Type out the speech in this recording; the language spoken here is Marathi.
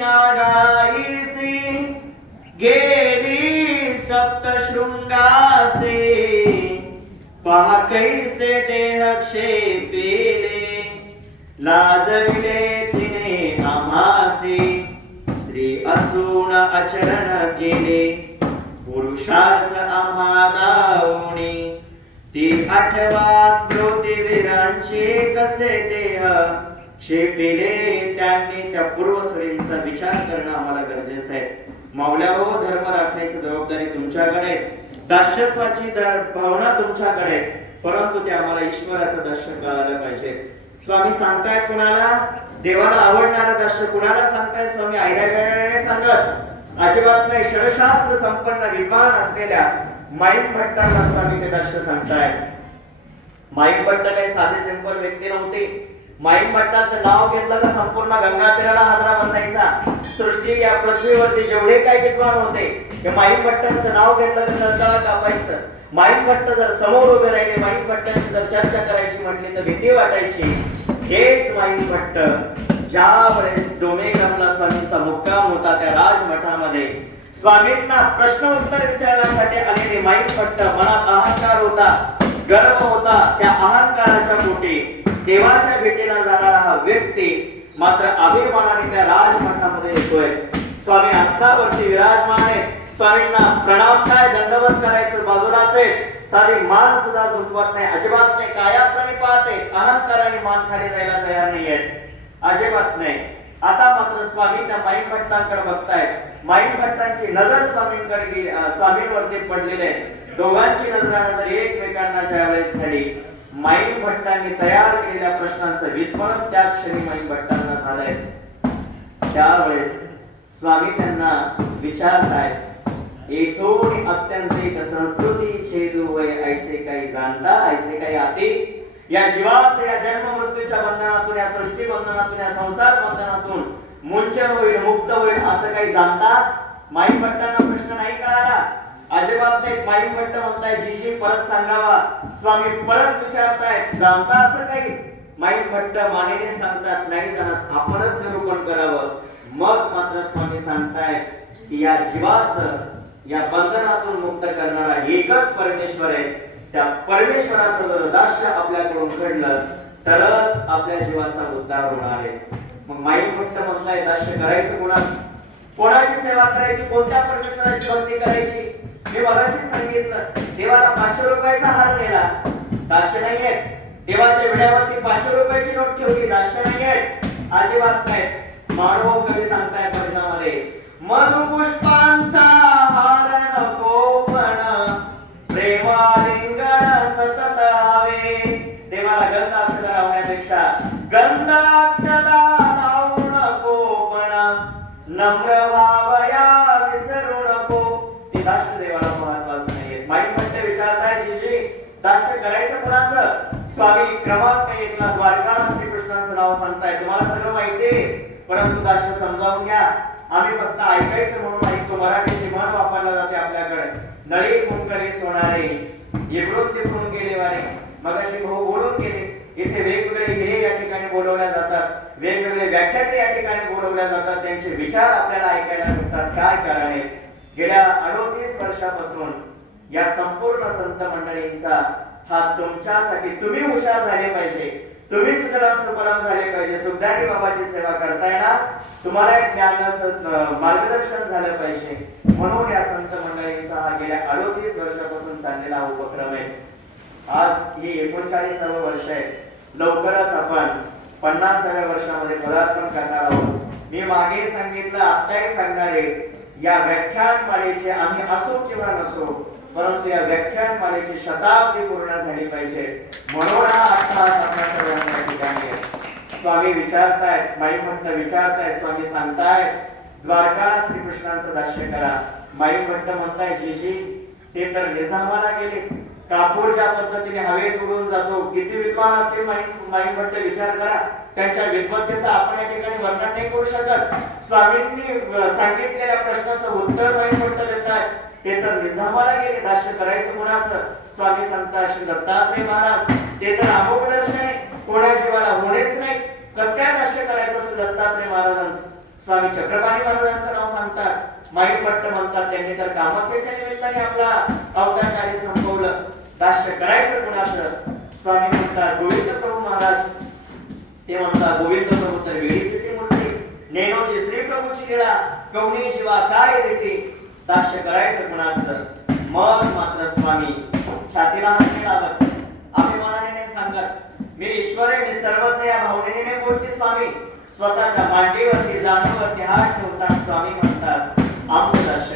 नागाईसी गेली सप्तशृंगासे पहा कैसे देह क्षेपिले लाजविले तिने आमासे श्री असून आचरण केले पुरुषार्थ आम्हा दावणी ती आठवा स्मृती स्मृतिवीरांचे कसे देह क्षेपिले त्यांनी त्या पूर्वसुरींचा विचार करणं आम्हाला गरजेचं आहे. मावल्यावर धर्म राखण्याची जबाबदारी तुमच्याकडे दाश्यत्वाची दर- भावना तुमच्याकडे परंतु ते आम्हाला ईश्वराचं दर्शन कळालं पाहिजे. स्वामी सांगताय कुणाला? देवाला आवडणारं दास्य कुणाला सांगताय? स्वामी ऐरागाने सांगत. अजिबात नाही षडशास्त्र संपन्न विद्वान असलेल्या माईक भट्टांना स्वामी ते दास्य सांगताय माईक भट्ट काही साधे सिंपल व्यक्ती नव्हते. माईक भट्टाचं नाव घेतलं का संपूर्ण गंगा तीराला हादरा बसायचा? सृष्टी या पृथ्वीवरती जेवढे काही विद्वान होते हे माईक भट्टांचं नाव घेतलं का सरकाळा कापायचं? माईक भट्ट जर समोर उभे राहिले माईक भट्टांची जर चर्चा करायची म्हटली तर भीती वाटायची. हेच माईक भट्ट ज्या वेळेस डोमेग्रामला स्वामींचा मुक्काम होता त्या राजमठामध्ये स्वामींना प्रश्न उत्तर विचारण्यासाठी आलेले माईक भट्ट मनात अहंकार होता गर्व होता त्या अहंकाराच्या पोटी. देवाच्या भेटीला जाणारा हा व्यक्ती मात्र अभिमानाने त्या राजमठामध्ये येतोय. स्वामी आस्थावरती विराजमान आहे स्वामींना प्रणाम काय दंडवत करायचं बाजूलाच आहे सारी मान सुद्धा झुंपत नाही. अजिबात नाही कायाप्रणी पाहते. अहंकाराने मान खाली जायला तयार नाही आहेत अजिबात नाही. आता मात्र स्वामी त्या माईक भट्टांकडे बघतायत. माईक भट्टांची नजर स्वामींकडे स्वामींवरती पडलेली आहे. दोघांची नजर नजर एकमेकांना ज्यावेळेस झाली माईक भट्टांनी तयार केलेल्या प्रश्नांचं विस्मरण त्या क्षणी माईक भट्टांना झालंय. त्यावेळेस स्वामी त्यांना विचारताय येथून अत्यंत एक संस्कृती छेदू वय ऐसे काही जाणता ऐसे काही आते? या जीवाचं या जन्म मृत्यूच्या बंधनातून या सृष्टी बंधनातून या संसार बंधनातून मुंचन होईल मुक्त होईल असं काही जाणता? माई भट्टांना प्रश्न नाही कळाला. अजिबात नाही पायी भट्ट म्हणताय जीजी परत सांगावा. स्वामी परत विचारताय जाणता असं काही? माई भट्ट मानेने सांगतात नाही जाणत आपणच निरूपण करावं. मग मात्र स्वामी सांगताय की या जीवाच या बंधनातून मुक्त करणारा एकच परमेश्वर आहे. त्या परमेश्वराचं जर दास्य आपल्याकडून घडलं तरच आपल्या जीवाचा उद्धार होणार आहे. मग माई भट्ट म्हणताय दास्य करायचं कोणा कोणाची सेवा करायची? कोणत्या परमेश्वराची भक्ती करायची? मी मगाशी सांगितलं. देवाला पाचशे रुपयाचा हार नेला. दास्य आहेत. देवाच्या विड्यावरती पाचशे रुपयाची नोट ठेवली. दास्य आहेत. अजिबात नाही. मानव कवी सांगताय भजनामध्ये मधुपुष्पांचा हार नको पण प्रेमालिंगण सतत हवे. देवाला गंधाक्षर लावण्यापेक्षा गंधाक्षरा लावू नको पण नम्र भावया दास्य करायचं कोणाचं? स्वामी क्रमांक एकला द्वारकाला श्रीकृष्णांचं नाव सांगताय. तुम्हाला सगळं माहितीये परंतु दास्य समजावून घ्या. आम्ही फक्त ऐकायचं म्हणून ऐकतो. मराठी विमान वापरला जाते आपल्याकडे. नळी कुंकरी सोनारे. इकडून तिकडून गेले वारे. मगाशी भाऊ बोलून गेले. इथे वेगवेगळे हिरे या ठिकाणी बोलवल्या जातात. वेगवेगळे व्याख्याते या ठिकाणी बोलवल्या जातात. त्यांचे विचार आपल्याला ऐकायला मिळतात काय कारण आहे? गेल्या अडोतीस वर्षापासून या संपूर्ण संत मंडळींचा हा तुमच्यासाठी तुम्ही हुशार झाले पाहिजे. तुम्ही सुजलाम सुफलाम झाले पाहिजे. सुज्ञानी बाबाची सेवा करताय ना तुम्हाला एक ज्ञानाचं मार्गदर्शन झालं पाहिजे. म्हणून या संत मंडळींचा हा गेल्या अडोतीस वर्षापासून चाललेला हा उपक्रम आहे. आज ही एकोणचाळीसावं वर्ष आहे. लवकरच आपण पन्नासाव्या वर्षामध्ये पदार्पण करणार आहोत. मी मागे सांगितलं आत्ताही सांगणार आहे. या व्याख्यान मालेचे आम्ही असो किंवा नसो परंतु या व्याख्यान मालेची शताब्दी पूर्ण झाली पाहिजे. म्हणून हा अट्टहास आपल्या सर्वांच्या ठिकाणी स्वामी विचारतायत माई म्हणत विचारताय स्वामी सांगताय द्वारकाला श्रीकृष्णांचं दास्य करा. माई म्हणत म्हणताय जी जी ते तर निजामाला गेले. कापूर ज्या पद्धतीने हवेत उडून जातो. किती विद्वान असतील माई माई भट्ट विचार करा. त्यांच्या विद्वत्तेचं आपण या ठिकाणी वर्णन नाही करू शकत. स्वामींनी सांगितलेल्या प्रश्नाचं उत्तर माई भट्ट देतात ते तर निजामाला गेले भाष्य करायचं कोणाचं? स्वामी सांगता श्री दत्तात्रय महाराज. ते तर अमोघ नाही आहे कोणा जीवाला होणेच नाही. कस काय भाष्य करायचं श्री दत्तात्रय महाराजांचं? स्वामी चक्रपाणी महाराजांचं नाव सांगतात. माहीत म्हणतात त्यांनी तर कामाख्याच्या निमित्ताने आपला अवतार कार्य संपवलं. भाष्य करायचं कोणाचं? स्वामी म्हणतात गोविंद प्रभू महाराज. ते म्हणतात गोविंद प्रभू तर वेळी तिसरी मूर्ती नेनोजी श्री प्रभूची लीळा कवणी जीवा काय देते? दास्य करायचं कुणाचं? मग मात्र स्वामी. छातीला हात लावत अभिमानाने सांगत. मी ईश्वर आहे मी सर्वत्र या भावनेने बोलते स्वामी. स्वतःच्या मांडीवरती जाणूवरती हात ठेवतात स्वामी म्हणतात आमचं